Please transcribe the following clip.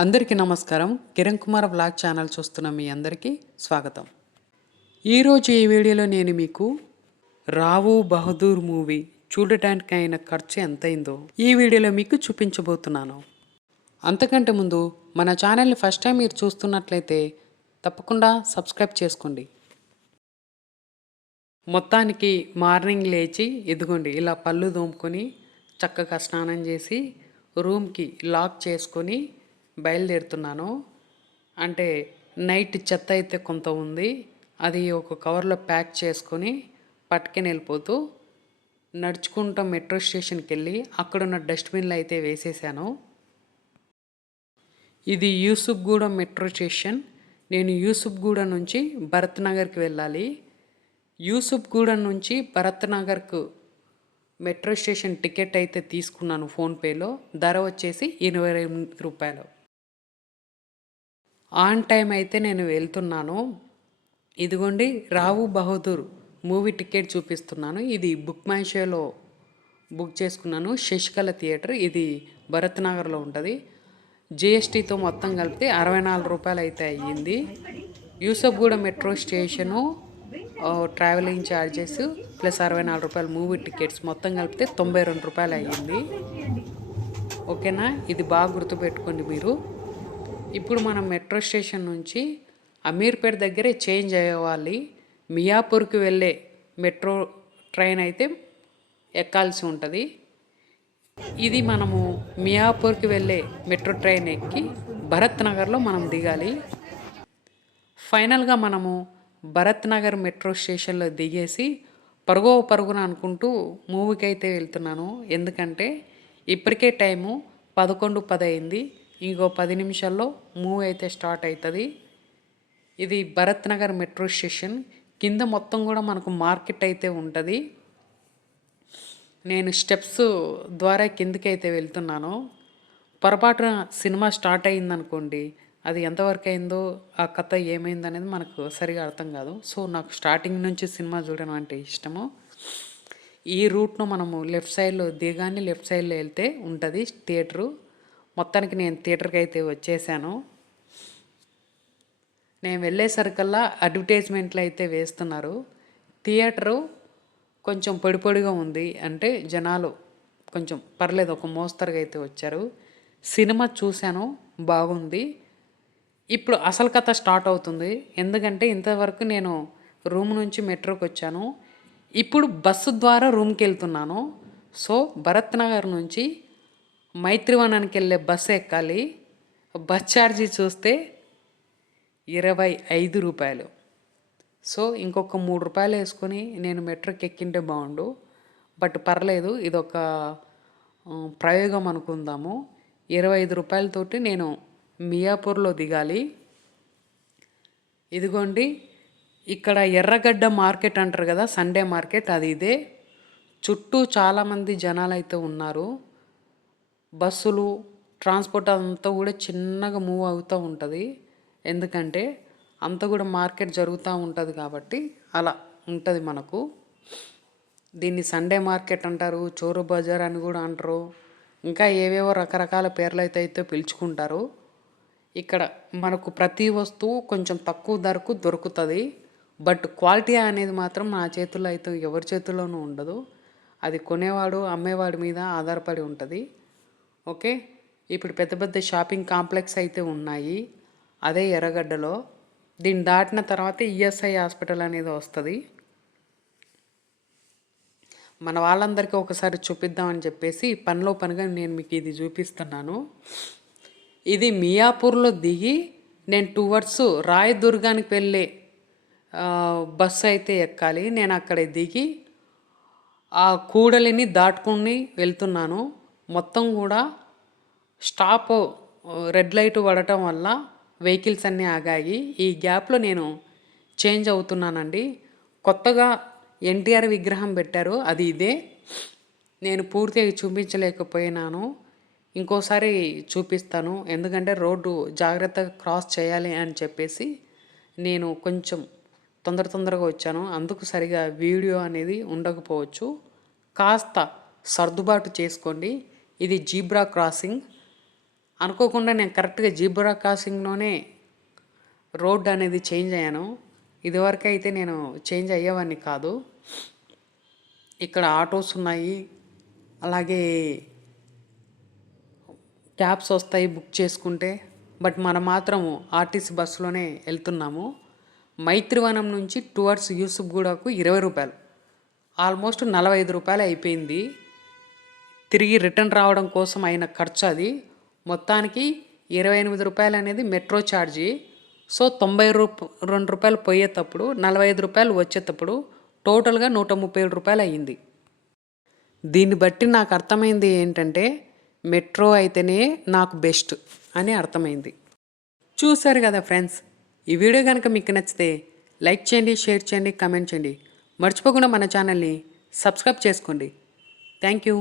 అందరికీ నమస్కారం. Kiran Kumar vlog channel చూస్తున్న మీ అందరికీ స్వాగతం. ఈరోజు ఈ వీడియోలో నేను మీకు రావు బహదూర్ మూవీ చూడటానికి అయిన ఖర్చు ఎంతైందో ఈ వీడియోలో మీకు చూపించబోతున్నాను. అంతకంటే ముందు మన ఛానల్ని ఫస్ట్ టైం మీరు చూస్తున్నట్లయితే తప్పకుండా సబ్స్క్రైబ్ చేసుకోండి. మొత్తానికి మార్నింగ్ లేచి ఇదిగోండి ఇలా పళ్ళు తోముకొని చక్కగా స్నానం చేసి రూమ్కి లాక్ చేసుకొని బయలుదేరుతున్నాను. అంటే నైట్ చెత్త అయితే కొంత ఉంది, అది ఒక కవర్లో ప్యాక్ చేసుకొని పట్టుకొని వెళ్ళిపోతూ నడుచుకుంటూ మెట్రో స్టేషన్కి వెళ్ళి అక్కడున్న డస్ట్బిన్లు అయితే వేసేసాను. ఇది యూసుఫ్గూడ మెట్రో స్టేషన్. నేను యూసుఫ్గూడ నుంచి భరత్ నగర్కి వెళ్ళాలి. యూసుఫ్గూడ నుంచి భరత్ నగర్కు మెట్రో స్టేషన్ టికెట్ అయితే తీసుకున్నాను ఫోన్పేలో. ధర వచ్చేసి 22 రూపాయలు. ఆన్ టైం అయితే నేను వెళ్తున్నాను. ఇదిగోండి రావు బహదూర్ మూవీ టికెట్ చూపిస్తున్నాను. ఇది బుక్ మై షోలో బుక్ చేసుకున్నాను. శశికళ థియేటర్, ఇది భరత్ నగర్లో ఉంటుంది. జిఎస్టీతో మొత్తం కలిపితే 64 రూపాయలు అయితే అయ్యింది. Yousufguda metro station travelling charges plus 64 రూపాయలు మూవీ టికెట్స్ మొత్తం కలిపితే 92 రూపాయలు అయ్యింది. ఓకేనా, ఇది బాగా గుర్తుపెట్టుకోండి మీరు. ఇప్పుడు మనం మెట్రో స్టేషన్ నుంచి అమీర్పేట దగ్గరే చేంజ్ అయ్యేవాలి. మియాపూర్కి వెళ్ళే మెట్రో ట్రైన్ అయితే ఎక్కాల్సి ఉంటుంది. ఇది మనము మియాపూర్కి వెళ్ళే మెట్రో ట్రైన్ ఎక్కి భరత్ నగర్లో మనం దిగాలి. ఫైనల్గా మనము భరత్ నగర్ మెట్రో స్టేషన్లో దిగేసి పరుగున అనుకుంటూ మూవీకి అయితే వెళ్తున్నాను. ఎందుకంటే ఇప్పటికే టైము 11:10 అయింది. ఇంకో 10 నిమిషాల్లో మూవీ అయితే స్టార్ట్ అవుతుంది. ఇది భరత్ నగర్ మెట్రో స్టేషన్. కింద మొత్తం కూడా మనకు మార్కెట్ అయితే ఉంటుంది. నేను స్టెప్స్ ద్వారా కిందకి అయితే వెళ్తున్నాను. పొరపాటున సినిమా స్టార్ట్ అయిందనుకోండి, అది ఎంతవరకు అయిందో ఆ కథ ఏమైందనేది మనకు సరిగా అర్థం కాదు. సో నాకు స్టార్టింగ్ నుంచి సినిమా చూడడం అంటే ఇష్టము. ఈ రూట్ను మనము లెఫ్ట్ సైడ్లో దిగాన్ని లెఫ్ట్ సైడ్లో వెళ్తే ఉంటుంది థియేటరు. మొత్తానికి నేను థియేటర్కి అయితే వచ్చేసాను. నేను వెళ్ళేసరికల్లా అడ్వర్టైజ్మెంట్లు అయితే వేస్తున్నారు. థియేటరు కొంచెం పొడిగా ఉంది, అంటే జనాలు కొంచెం పర్లేదు, ఒక మోస్తరుగా అయితే వచ్చారు. సినిమా చూశాను, బాగుంది. ఇప్పుడు అసలు కథ స్టార్ట్ అవుతుంది. ఎందుకంటే ఇంతవరకు నేను రూమ్ నుంచి మెట్రోకి వచ్చాను, ఇప్పుడు బస్సు ద్వారా రూమ్కి వెళ్తున్నాను. సో భరత్ నగర్ నుంచి మైత్రివనానికి వెళ్ళే బస్సు ఎక్కాలి. బస్ ఛార్జీ చూస్తే 25 రూపాయలు. సో ఇంకొక 3 రూపాయలు వేసుకొని నేను మెట్రోకి ఎక్కింటే బాగుండు, బట్ పర్లేదు, ఇదొక ప్రయోగం అనుకుందాము. 25 రూపాయలతోటి నేను మియాపూర్లో దిగాలి. ఇదిగోండి, ఇక్కడ ఎర్రగడ్డ మార్కెట్ అంటారు కదా, సండే మార్కెట్, అది ఇదే. చుట్టూ చాలామంది జనాలు అయితే ఉన్నారు. బస్సులు ట్రాన్స్పోర్ట్ అంతా కూడా చిన్నగా మూవ్ అవుతూ ఉంటుంది. ఎందుకంటే అంతా కూడా మార్కెట్ జరుగుతూ ఉంటుంది కాబట్టి అలా ఉంటుంది మనకు. దీన్ని సండే మార్కెట్ అంటారు, చోరు బజార్ అని కూడా అంటారు, ఇంకా ఏవేవో రకరకాల పేర్లు అయితే పిలుచుకుంటారు. ఇక్కడ మనకు ప్రతి వస్తువు కొంచెం తక్కువ ధరకు దొరుకుతుంది. బట్ క్వాలిటీ అనేది మాత్రం నా చేతుల్లో అయితే ఎవరి చేతుల్లోనూ ఉండదు. అది కొనేవాడు అమ్మేవాడి మీద ఆధారపడి ఉంటుంది. ఓకే, ఇప్పుడు పెద్ద షాపింగ్ కాంప్లెక్స్ అయితే ఉన్నాయి, అదే ఎర్రగడ్డలో. దీన్ని దాటిన తర్వాత ఈఎస్ఐ హాస్పిటల్ అనేది వస్తుంది. మన వాళ్ళందరికీ ఒకసారి చూపిద్దామని చెప్పేసి పనిగా నేను మీకు ఇది చూపిస్తున్నాను. ఇది మియాపూర్లో దిగి నేను టువర్డ్స్ రాయదుర్గానికి వెళ్ళే బస్సు అయితే ఎక్కాలి. నేను అక్కడ దిగి ఆ కూడలిని దాటుకుని వెళ్తున్నాను. మొత్తం కూడా స్టాప్ రెడ్ లైట్ పడటం వల్ల వెహికల్స్ అన్నీ ఆగాయి. ఈ గ్యాప్లో నేను చేంజ్ అవుతున్నానండి. కొత్తగా ఎన్టీఆర్ విగ్రహం పెట్టారు, అది ఇదే. నేను పూర్తిగా చూపించలేకపోయినాను, ఇంకోసారి చూపిస్తాను. ఎందుకంటే రోడ్డు జాగ్రత్తగా క్రాస్ చేయాలి అని చెప్పేసి నేను కొంచెం తొందరగా వచ్చాను, అందుకు సరిగా వీడియో అనేది ఉండకపోవచ్చు. కాస్త సర్దుబాటు చేసుకోండి. ఇది జీబ్రా క్రాసింగ్. అనుకోకుండా నేను కరెక్ట్గా జీబ్రా క్రాసింగ్లోనే రోడ్ అనేది చేంజ్ అయ్యాను. ఇదివరకు అయితే నేను చేంజ్ అయ్యేవాడిని కాదు. ఇక్కడ ఆటోస్ ఉన్నాయి, అలాగే క్యాబ్స్ వస్తాయి బుక్ చేసుకుంటే. బట్ మనం మాత్రం ఆర్టీసీ బస్సులోనే వెళ్తున్నాము. మైత్రివనం నుంచి టువర్డ్స్ యూసుఫ్గూడకు 20 రూపాయలు, ఆల్మోస్ట్ 45 రూపాయలు అయిపోయింది. తిరిగి రిటర్న్ రావడం కోసం అయిన ఖర్చు అది. మొత్తానికి 28 రూపాయలు అనేది మెట్రో ఛార్జీ. సో 92 రూపాయలు పోయేటప్పుడు, 45 రూపాయలు వచ్చేటప్పుడు టోటల్గా 137 రూపాయలు అయ్యింది. దీన్ని బట్టి నాకు అర్థమైంది ఏంటంటే మెట్రో అయితేనే నాకు బెస్ట్ అని అర్థమైంది. చూసారు కదా ఫ్రెండ్స్, ఈ వీడియో కనుక మీకు నచ్చితే లైక్ చేయండి, షేర్ చేయండి, కామెంట్ చేయండి. మర్చిపోకుండా మన ఛానల్ని సబ్స్క్రైబ్ చేసుకోండి. Thank you.